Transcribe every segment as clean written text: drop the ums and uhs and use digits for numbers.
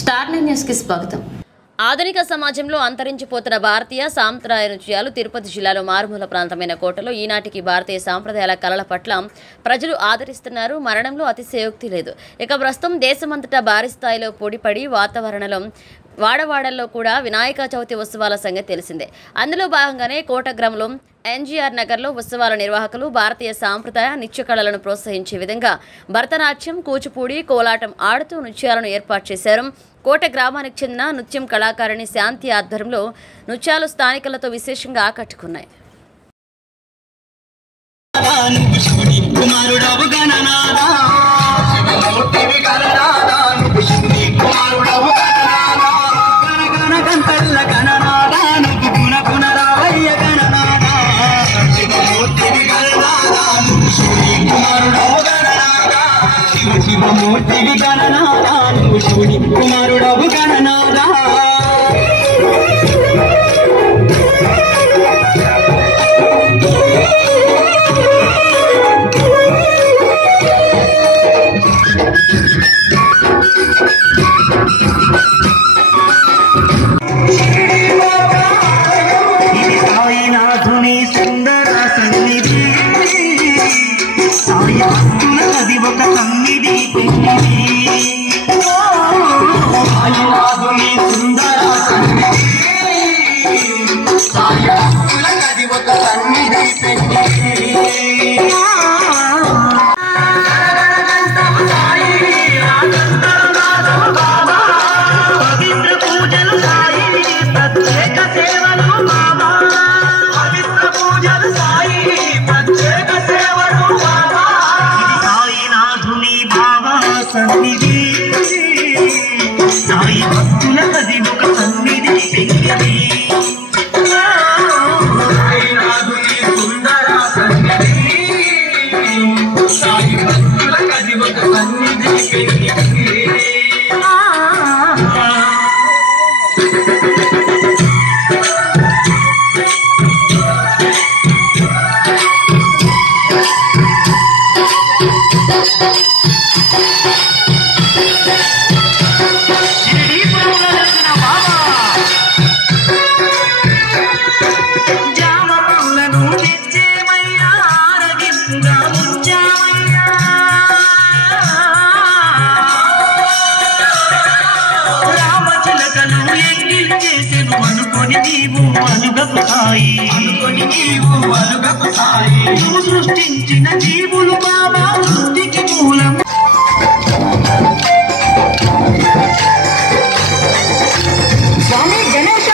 Star news కి స్వాగతం. ఆధునిక సమాజంలో అంతరించిపోతున్న భారతీయ సాంప్రదాయ నృత్యాలు తిరుపతి జిల్లాలో మారుమూల ప్రాంతమైన కోటలో ఈనాటికి భారతీయ సాంప్రదాయాల కళల పట్ల ప్రజలు ఆదరిస్తున్నారు. మరణంలో అతిశయోక్తి లేదు. ఇక ప్రస్తుతం దేశమంతటా భారీ స్థాయిలో పొడిపడి వాతావరణంలో వాడవాడల్లో కూడా వినాయక చవితి ఉత్సవాల సంగతి తెలిసిందే. అందులో భాగంగానే కోటగ్రామంలో ఎన్జీఆర్ నగర్లో ఉత్సవాల నిర్వాహకులు భారతీయ సాంప్రదాయ నృత్య కళలను ప్రోత్సహించే విధంగా భరతనాట్యం, కూచిపూడి, కోలాటం ఆడుతూ నృత్యాలను ఏర్పాటు చేశారు. కోట గ్రామానికి చెందిన నృత్యం కళాకారిణి శాంతి ఆధ్వర్యంలో నృత్యాలు స్థానికులతో విశేషంగా ఆకట్టుకున్నాయి. శివమూర్తివి గణనాదా నువ్వు శివుని కుమారుడవు గణనాదా ఇది సాయినాథుని సుందర సన్నిధి, సాయి భక్తులది ఒక సన్నిధి పెన్నిధి. సాయినాథుని సుందర సన్నిధి, సాయి భక్తులది ఒక సన్నిధి పెన్నిధి. పవిత్ర పూజలు సాయి, ప్రత్యేక సేవలు బాబా. పవిత్ర పూజలు సాయి, ప్రత్యేక సేవలు బాబా. సాయినాథుని బాబా సన్నిధి, సాయి భక్తులది ఒక సన్నిధి పెన్నిధి. సాయినాథుని సుందర సన్నిధి, సాయి భక్తులది ఒక సన్నిధి పెన్నిధి. నువ్వు సృష్టించిన జీవులు బాబా సృష్టికి మూలం. స్వామి గణేశ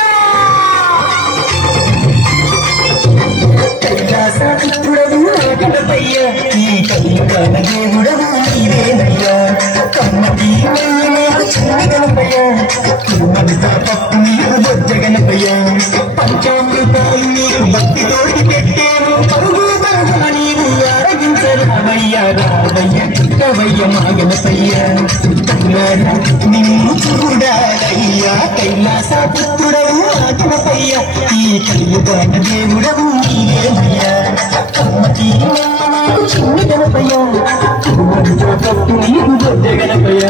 కైలాసపుత్రుడవు నాగనపయ్య, ఈ కళ్యాణ దేవుడవు నీవేనయ్యా. కమ్మటి చిన్ని గణపయ్య, కుమ్మడితో పప్పు నీకు బొజ్జ గణపయ్య. పంచామృతాలు నీకు భక్తితోటి పెట్టాను, పరుగు పరుగున నీవు ఆరగించరామయ్య. రామయ్య చిత్తవయ్య మా గణపయ్య, నిన్ను చూడాలయ్యా. కైలాసపుత్రుడవు నాగనపయ్య, ఈ కళ్యాణ దేవుడవు నీవేనయ్యా. కమ్మటి చిన్ని గణపయ్య, కుమ్మడితో పప్పు నీకు బొజ్జ గణపయ్య.